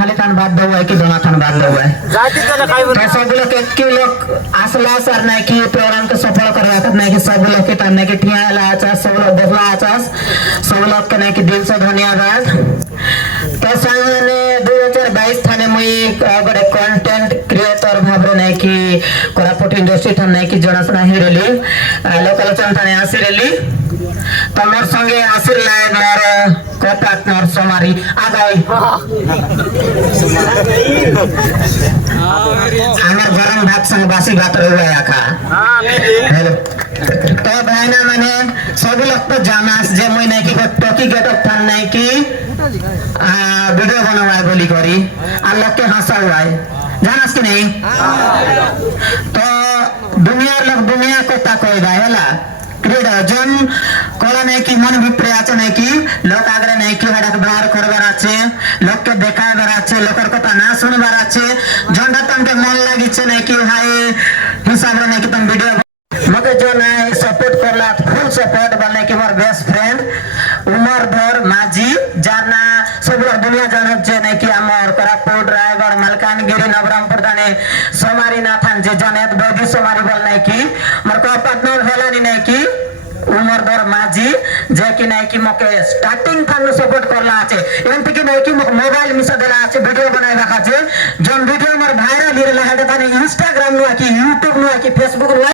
खाली थान बात दो है कि दोना थान बात दो है तो सब लोग एक लोग असला सर नहीं कि प्रोग्राम को सफल करवा कर नहीं कि सब लोग के टाइम नहीं कि ठिया लाचा सब लोग देखला आचा सब लोग के नहीं कि दिल से धन्यवाद तो सामने 2022 थाने मुई गोटे कंटेंट क्रिएटर भाबरे नहीं कि कोरापुट इंडस्ट्री थाने नहीं कि जनासना ही रेली लोकल चैनल थाने आसी रेली तो मोर संगे आसिर लाए मोर को-पार्टनर सोमारी आगाई हमार गरम भात संग बासी भात रहुआ आखा हेलो तो भाईना माने सब लोग तो जानास जे मुई नहीं कि टोकी गेटअप थान नहीं कि वीडियो बनवाए बोली करी आ लोग के हंसावाए जानास कि नहीं तो दुनिया को ताकोई बा होला क्रीडा जन कला नहीं कि मन भितरे আছে नहीं कि लोक आग्रह नहीं कि हड़क बाहर करबार আছে लोक के देखाবার আছে लोकर কথা না শুনবার আছে জনটা তমকে মন লাগিছে नहीं कि हाय हिसाब रे नहीं कि तुम वीडियो मगे जो नहीं सपोर्ट करला फुल सपोर्ट बनने कि मोर बेस्ट फ्रेंड उमरधर माझी जाना सब लोग दुनिया जानत जे नहीं कि हमर कोरापुट रायगढ़ मलकानगिरी नवरंगपुर दाने सोमारी नाथन जे जानत बौद्धि सोमारी बोल नहीं कि मोर को पार्टनर हेलानी नहीं कि उमरधर माझी जे कि नहीं कि मके स्टार्टिंग थान सपोर्ट करला আছে एमती कि नहीं कि मोबाइल मिसा देला আছে वीडियो बनाई राखा আছে जन वीडियो मोर वायरल हिरला हेडे थाने इंस्टाग्राम नुआ कि यूट्यूब नुआ कि फेसबुक